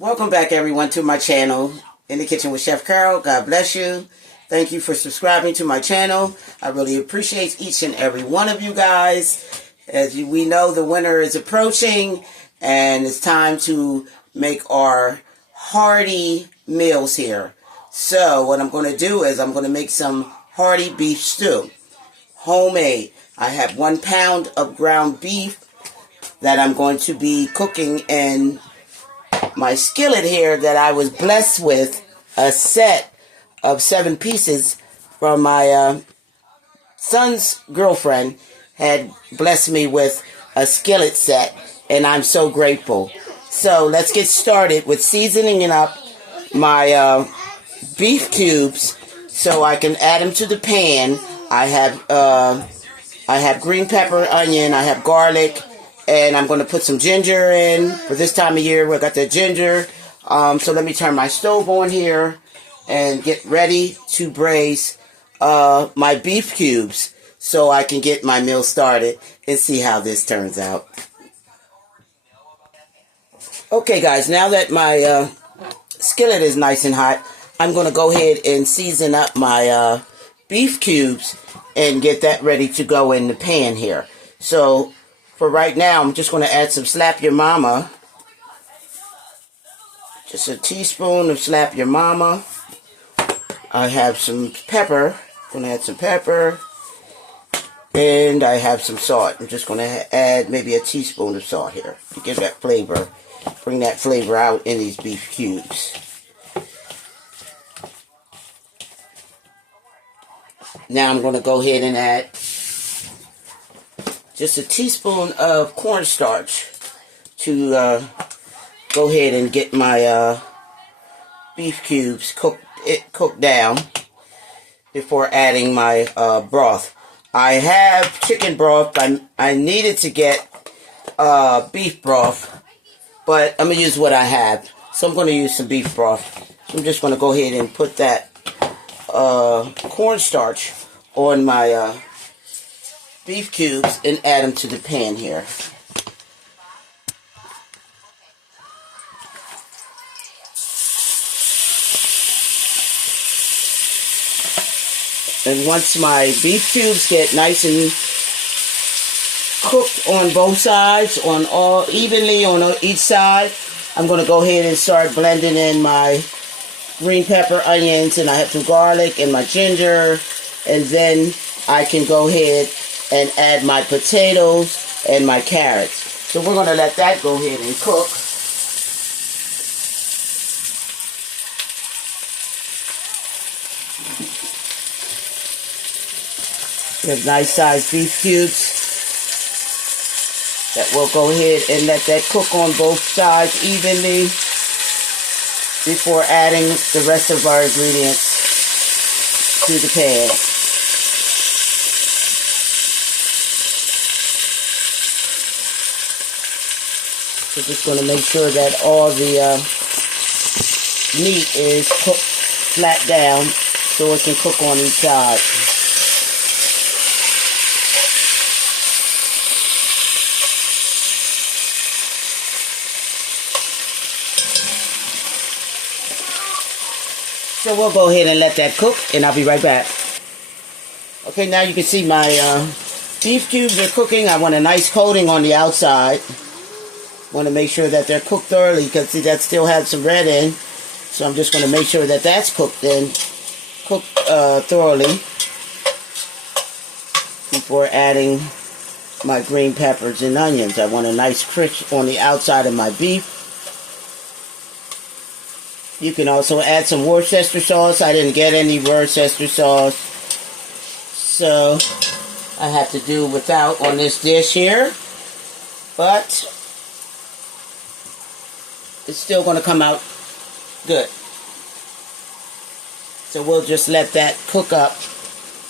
Welcome back, everyone, to my channel, In the Kitchen with Chef Carol. God bless you. Thank you for subscribing to my channel. I really appreciate each and every one of you guys. We know, the winter is approaching, and it's time to make our hearty meals here. So what I'm going to do is I'm going to make some hearty beef stew, homemade. I have 1 pound of ground beef that I'm going to be cooking in my skillet here that I was blessed with a set of 7 pieces from my son's girlfriend. Had blessed me with a skillet set, and I'm so grateful. So let's get started with seasoning up my beef cubes so I can add them to the pan. I have green pepper, onion, I have garlic, and I'm going to put some ginger in. For this time of year, we got the ginger. So let me turn my stove on here and get ready to braise my beef cubes so I can get my meal started and see how this turns out. Okay, guys, now that my skillet is nice and hot, I'm going to go ahead and season up my beef cubes and get that ready to go in the pan here. So for right now, I'm just going to add some Slap Your Mama. Just a teaspoon of Slap Your Mama. I have some pepper. I'm going to add some pepper. And I have some salt. I'm just going to add maybe a teaspoon of salt here to give that flavor. Bring that flavor out in these beef cubes. Now I'm going to go ahead and add just a teaspoon of cornstarch to go ahead and get my beef cubes cooked down before adding my broth. I have chicken broth. I needed to get beef broth, but I'm going to use what I have. So I'm going to use some beef broth. So I'm just going to go ahead and put that cornstarch on my beef cubes and add them to the pan here. And once my beef cubes get nice and cooked on both sides, evenly on each side, I'm going to go ahead and start blending in my green pepper, onions, and I have some garlic and my ginger, and then I can go ahead and add my potatoes and my carrots. So we're going to let that go ahead and cook. We have nice sized beef cubes that we'll go ahead and let that cook on both sides evenly before adding the rest of our ingredients to the pan. We're just going to make sure that all the meat is cooked flat down so it can cook on each side. So we'll go ahead and let that cook, and I'll be right back. Okay, now you can see my beef cubes are cooking. I want a nice coating on the outside. Want to make sure that they're cooked thoroughly, because see, that still has some red in. So I'm just going to make sure that that's cooked thoroughly before adding my green peppers and onions. I want a nice crisp on the outside of my beef. You can also add some Worcester sauce. I didn't get any Worcester sauce, so I have to do without on this dish here. But it's still going to come out good. So we'll just let that cook up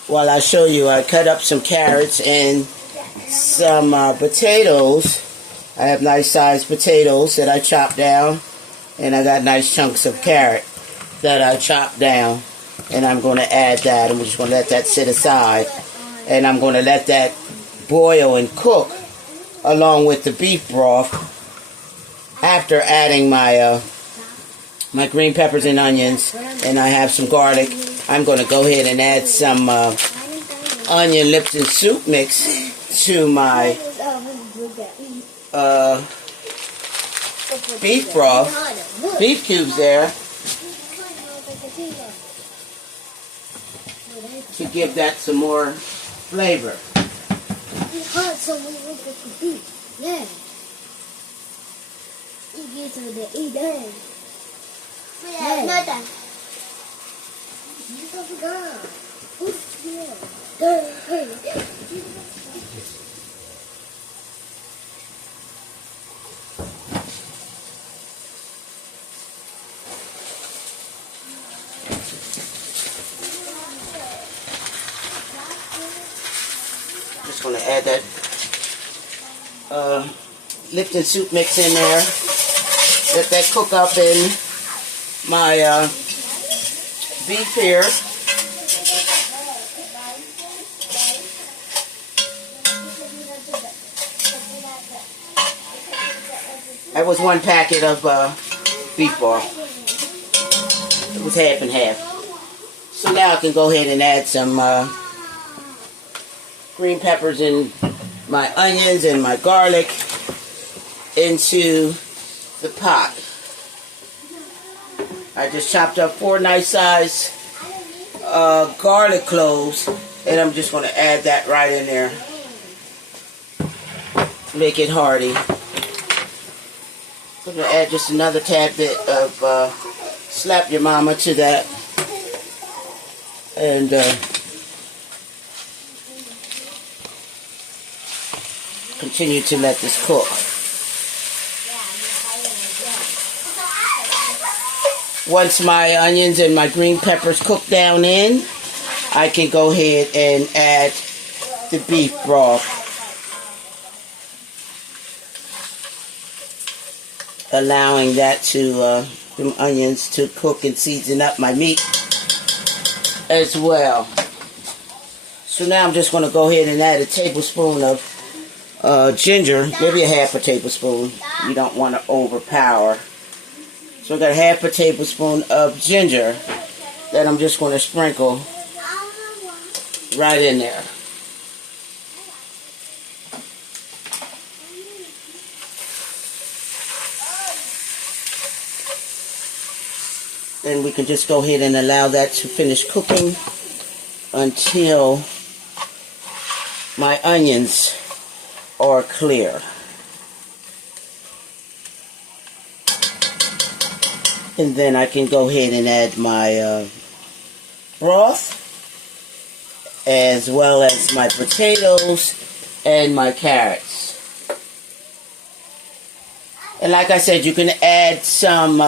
while I show you. I cut up some carrots and some potatoes. I have nice sized potatoes that I chopped down. And I got nice chunks of carrot that I chopped down. And I'm going to add that. I'm just going to let that sit aside. And I'm going to let that boil and cook along with the beef broth after adding my my green peppers and onions, and I have some garlic. I'm going to go ahead and add some onion Lipton soup mix to my beef broth, beef cubes there, to give that some more flavor. Just going to add that Lipton soup mix in there. Let that cook up in my beef here. That was one packet of beef broth. It was half and half. So now I can go ahead and add some green peppers and my onions and my garlic into the pot. I just chopped up 4 nice size garlic cloves, and I'm just going to add that right in there. Make it hearty. I'm going to add just another tad bit of slap your mama to that, and continue to let this cook. Once my onions and my green peppers cook down in, I can go ahead and add the beef broth, allowing that to the onions to cook and season up my meat as well. So now I'm just going to go ahead and add a tablespoon of ginger, maybe a half a tablespoon. You don't want to overpower. So I got a half a tablespoon of ginger that I'm just going to sprinkle right in there. Then we can just go ahead and allow that to finish cooking until my onions are clear. And then I can go ahead and add my broth, as well as my potatoes and my carrots. And like I said, you can add some,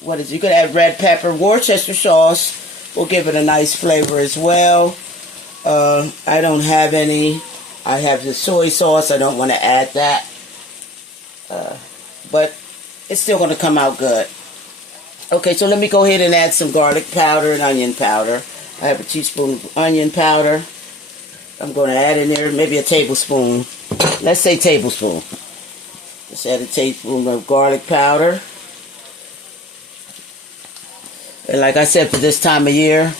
you could add red pepper. Worcester sauce will give it a nice flavor as well. I don't have any. I have the soy sauce. I don't want to add that. But it's still going to come out good. Okay, so let me go ahead and add some garlic powder and onion powder. I have a teaspoon of onion powder. I'm going to add in there maybe a tablespoon. Let's say tablespoon. Let's add a tablespoon of garlic powder. And like I said, for this time of year,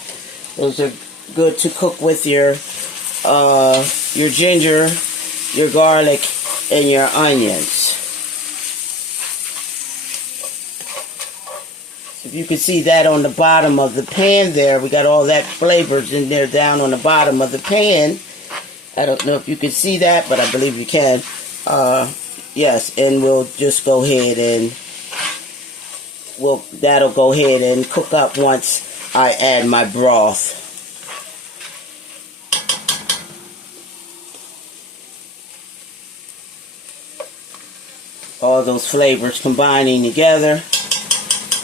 those are good to cook with your ginger, your garlic, and your onions. If you can see that on the bottom of the pan there, we got all that flavors in there down on the bottom of the pan. I don't know if you can see that, but I believe you can. Yes, and we'll just go ahead and that'll go ahead and cook up once I add my broth. All those flavors combining together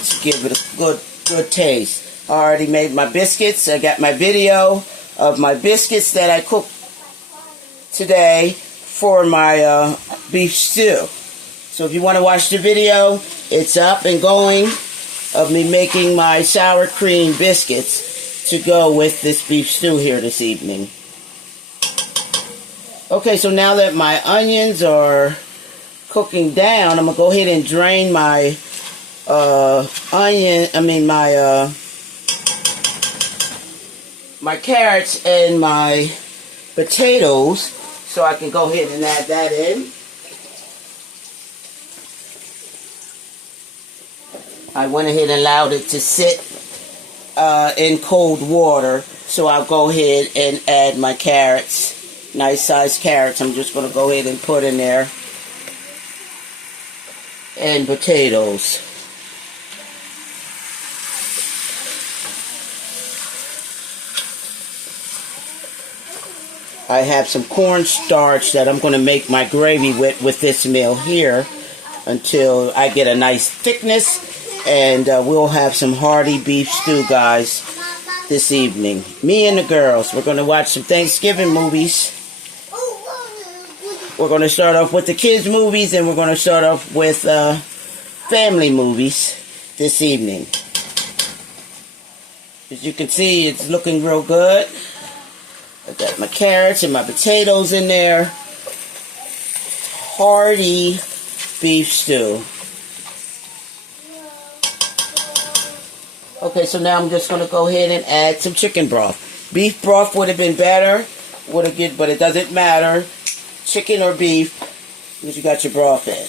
to give it a good taste. I already made my biscuits. I got my video of my biscuits that I cooked today for my beef stew. So if you want to watch the video, it's up and going, of me making my sour cream biscuits to go with this beef stew here this evening. Okay, so now that my onions are cooking down, I'm going to go ahead and drain my my carrots and my potatoes, so I can go ahead and add that in. I went ahead and allowed it to sit in cold water, so I'll go ahead and add my carrots. Nice sized carrots I'm just going to go ahead and put in there. And potatoes. I have some cornstarch that I'm going to make my gravy with this meal here until I get a nice thickness, and we'll have some hearty beef stew, guys, this evening. Me and the girls, we're going to watch some Thanksgiving movies. We're going to start off with the kids' movies, and we're going to start off with family movies this evening. As you can see, it's looking real good. I got my carrots and my potatoes in there. Hearty beef stew. Okay, so now I'm just going to go ahead and add some chicken broth. Beef broth would have been better, but it doesn't matter. Chicken or beef, because you got your broth in.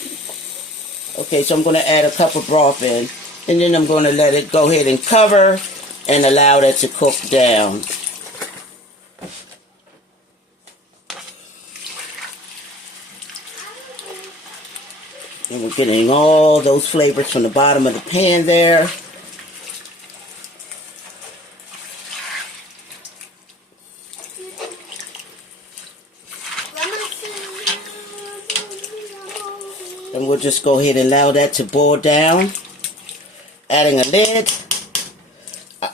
Okay, so I'm going to add a cup of broth in, and then I'm going to let it go ahead and cover and allow that to cook down. And we're getting all those flavors from the bottom of the pan there. And we'll just go ahead and allow that to boil down. Adding a lid.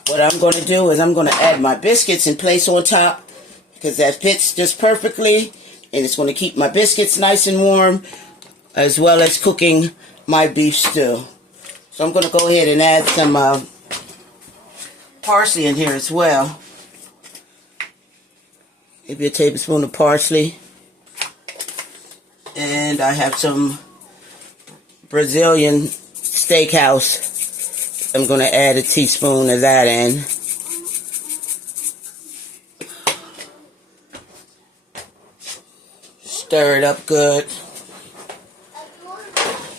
What I'm going to do is I'm going to add my biscuits in place on top, because that fits just perfectly. And it's going to keep my biscuits nice and warm, as well as cooking my beef stew. So I'm going to go ahead and add some parsley in here as well. Maybe a tablespoon of parsley. And I have some Brazilian steakhouse. I'm going to add a teaspoon of that in. Stir it up good.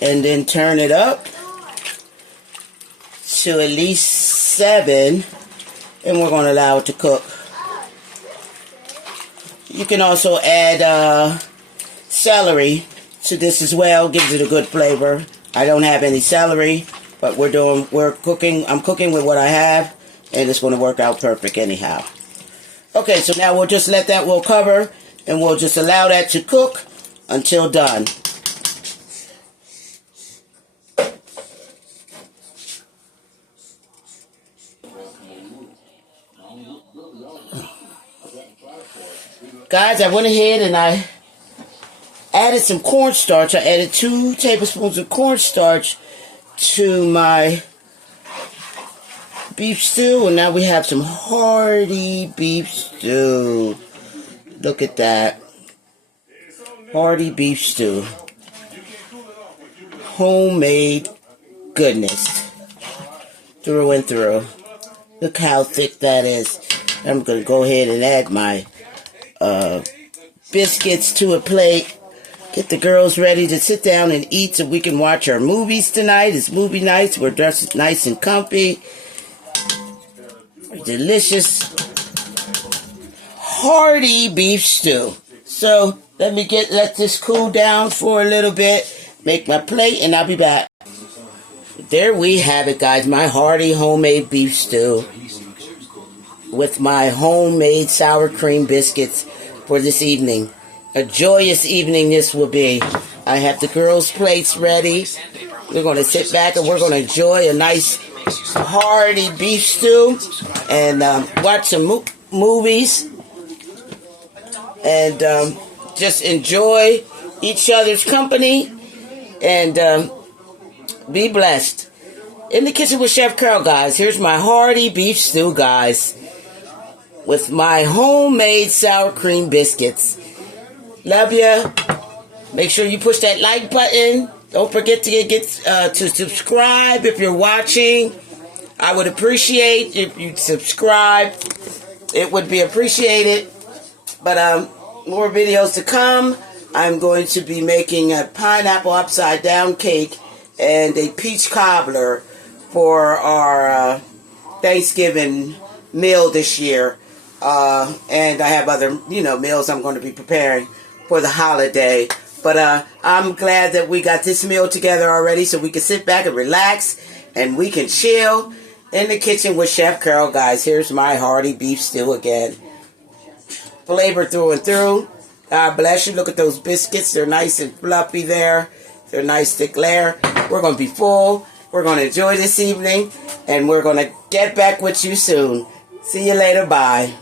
And then turn it up to at least 7. And we're going to allow it to cook. You can also add celery to this as well. Gives it a good flavor. I don't have any celery, but I'm cooking with what I have, and it's going to work out perfect anyhow. Okay, so now we'll just let that cover, and we'll just allow that to cook until done. Guys, I went ahead and I added some cornstarch. I added 2 tablespoons of cornstarch to my beef stew, and now we have some hearty beef stew. Look at that. Hearty beef stew. Homemade goodness. Through and through. Look how thick that is. I'm going to go ahead and add my biscuits to a plate. Get the girls ready to sit down and eat so we can watch our movies tonight. It's movie nights. We're dressed nice and comfy. Delicious, hearty beef stew. So let this cool down for a little bit. Make my plate, and I'll be back. There we have it, guys. My hearty homemade beef stew with my homemade sour cream biscuits for this evening. A joyous evening this will be. I have the girls' plates ready. We're going to sit back and we're going to enjoy a nice hearty beef stew and watch some movies and just enjoy each other's company and be blessed. In the kitchen with Chef Carol, guys. Here's my hearty beef stew, guys, with my homemade sour cream biscuits. Love ya. Make sure you push that like button. Don't forget to to subscribe if you're watching. I would appreciate if you subscribe. It would be appreciated. But more videos to come. I'm going to be making a pineapple upside down cake and a peach cobbler for our Thanksgiving meal this year. And I have other, meals I'm going to be preparing for the holiday. But I'm glad that we got this meal together already so we can sit back and relax and we can chill in the kitchen with Chef Carol. Guys, here's my hearty beef stew again. Flavor through and through. God bless you. Look at those biscuits. They're nice and fluffy there. They're nice thick layer. We're going to be full. We're going to enjoy this evening. And we're going to get back with you soon. See you later. Bye.